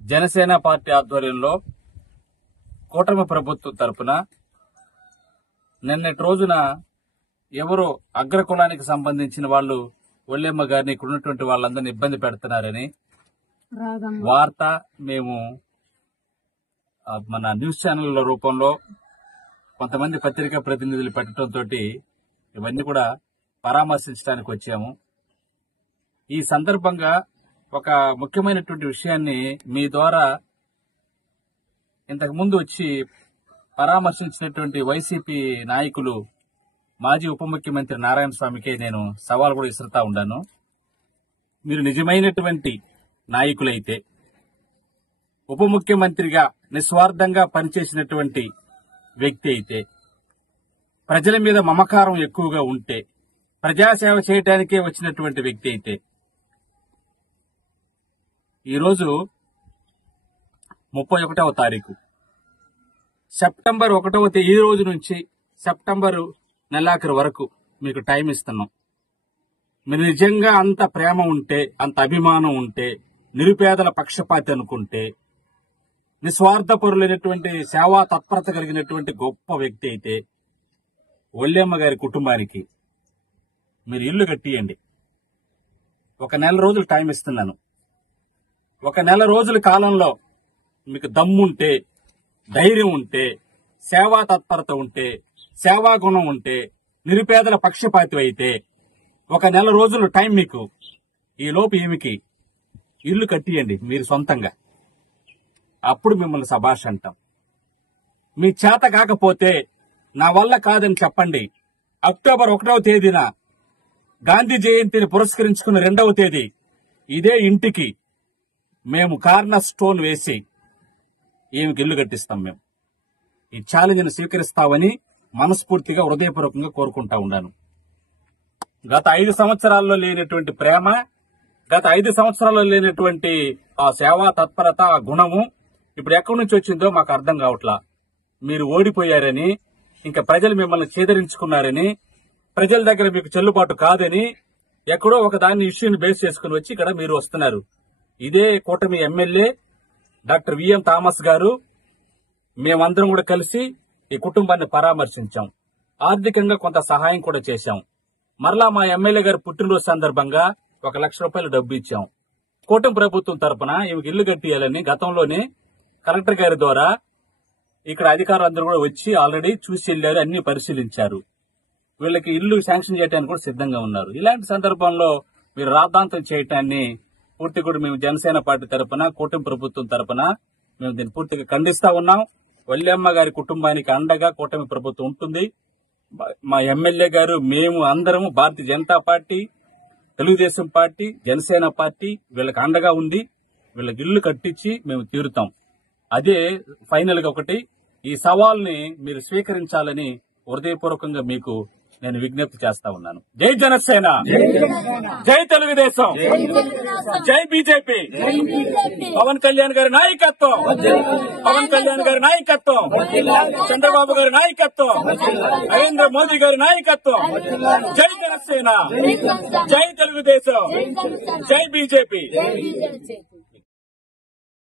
Janasena party ఆధ్వర్యంలో కూటమి ప్రభుత్వం తరపున నిన్నటి రోజున ఎవరో అగ్రకులానికి సంబంధించిన వాళ్ళు ఒళ్ళెమ్మ గారిని ఇక్కడ ఉన్నటువంటి వాళ్ళందరినీ ఇబ్బంది పెడుతున్నారని వార్త మేము మన న్యూస్ ఛానళ్ల రూపంలో కొంతమంది పత్రికా ప్రతినిధులు పెట్టడంతో ఇవన్నీ కూడా పరామర్శించడానికి వచ్చాము. ఈ సందర్భంగా ఒక ముఖ్యమైనటువంటి విషయాన్ని మీ ద్వారా ఇంతకు ముందు వచ్చి పరామర్శించినటువంటి వైసీపీ నాయకులు మాజీ ఉప ముఖ్యమంత్రి నారాయణ స్వామికే నేను సవాల్ కూడా ఇస్తుతా ఉన్నాను. మీరు నిజమైనటువంటి నాయకులైతే, ఉప ముఖ్యమంత్రిగా నిస్వార్థంగా పనిచేసినటువంటి వ్యక్తి అయితే, ప్రజల మీద మమకారం ఎక్కువగా ఉంటే, ప్రజాసేవ చేయడానికే వచ్చినటువంటి వ్యక్తి అయితే, ఈరోజు 31వ తారీఖు సెప్టెంబర్ 1వ తేదీ, ఈ రోజు నుంచి సెప్టెంబర్ నెలాఖరు వరకు మీకు టైం ఇస్తున్నాం. మీరు నిజంగా అంత ప్రేమ ఉంటే, అంత అభిమానం ఉంటే, నిరుపేదల పక్షపాతి అనుకుంటే, నిస్వార్థపరులైనటువంటి సేవా తత్పరత కలిగినటువంటి గొప్ప వ్యక్తి అయితే, ఒళ్ళెమ్మ గారి కుటుంబానికి మీరు ఇల్లు కట్టియండి. 1 నెల రోజులు టైం ఇస్తున్నాను. 1 నెల రోజుల కాలంలో మీకు దమ్ముంటే, ధైర్యం ఉంటే, సేవా తత్పరత ఉంటే, సేవా గుణం ఉంటే, నిరుపేదల పక్షపాతి అయితే 1 నెల రోజులు టైం మీకు. ఈ లోపు ఈమెకి ఇల్లు కట్టియండి మీరు సొంతంగా. అప్పుడు మిమ్మల్ని శభాష్ అంటాం. మీ చేత కాకపోతే నా వల్ల కాదని చెప్పండి. అక్టోబర్ 1వ తేదీన గాంధీ జయంతిని పురస్కరించుకున్న 2వ తేదీ ఇదే ఇంటికి మేము కార్నర్ స్టోన్ వేసి ఈమెకి ఇల్లు కట్టిస్తాం. మేము ఈ ఛాలెంజ్ను స్వీకరిస్తామని మనస్ఫూర్తిగా హృదయపూర్వకంగా కోరుకుంటా ఉన్నాను. గత 5 సంవత్సరాల్లో లేనటువంటి ప్రేమ, గత 5 సంవత్సరాల్లో లేనటువంటి ఆ సేవా తత్పరత, ఆ గుణము ఇప్పుడు ఎక్కడి నుంచి వచ్చిందో మాకు అర్థం కావట్లా. మీరు ఓడిపోయారని, ఇంకా ప్రజలు మిమ్మల్ని చేదరించుకున్నారని, ప్రజల దగ్గర మీకు చెల్లుబాటు కాదని ఎక్కడో ఒక దాన్ని ఇష్యూని బేస్ చేసుకుని వచ్చి ఇక్కడ మీరు వస్తున్నారు. ఇదే కూటమి ఎమ్మెల్యే డాక్టర్ విఎం థామస్ గారు, మేమందరం కూడా కలిసి ఈ కుటుంబాన్ని పరామర్శించాం. ఆర్థికంగా కొంత సహాయం కూడా చేశాం. మరలా మా ఎమ్మెల్యే గారు పుట్టినరోజు సందర్భంగా 1 లక్ష రూపాయలు డబ్బు ఇచ్చాం. కూటమి ప్రభుత్వం తరపున ఈమెకి ఇల్లు కట్టియాలని గతంలోనే కలెక్టర్ గారి ద్వారా ఇక్కడ అధికారులందరూ కూడా వచ్చి ఆల్రెడీ చూసి వెళ్లారు, అన్ని పరిశీలించారు. వీళ్ళకి ఇల్లు శాంక్షన్ చేయడానికి కూడా సిద్ధంగా ఉన్నారు. ఇలాంటి సందర్భంలో మీరు రాద్ధాంతం చేయటాన్ని పూర్తి కూడా మేము జనసేన పార్టీ తరపున, కూటమి ప్రభుత్వం తరపున మేము దీన్ని పూర్తిగా ఖండిస్తా ఉన్నాం. ఒళ్ళెమ్మ గారి కుటుంబానికి అండగా కూటమి ప్రభుత్వం ఉంటుంది. మా ఎమ్మెల్యే గారు, మేము అందరము Bharatiya Janata party, Telugu Desam party, Janasena party వీళ్ళకి అండగా ఉంది. వీళ్ళకి ఇల్లు కట్టించి మేము తీరుతాం. అదే ఫైనల్ గా ఒకటి, ఈ సవాల్ని మీరు స్వీకరించాలని హృదయపూర్వకంగా మీకు నేను విజ్ఞప్తి చేస్తా ఉన్నాను. జై జనసేన, జై తెలుగుదేశం, జై బీజేపీ, పవన్ కళ్యాణ్ గారి నాయకత్వం, పవన్ కళ్యాణ్ గారి నాయకత్వం, చంద్రబాబు గారి నాయకత్వం, నరేంద్ర మోదీ గారి నాయకత్వం. జై జనసేన, జై తెలుగుదేశం, జై బీజేపీ.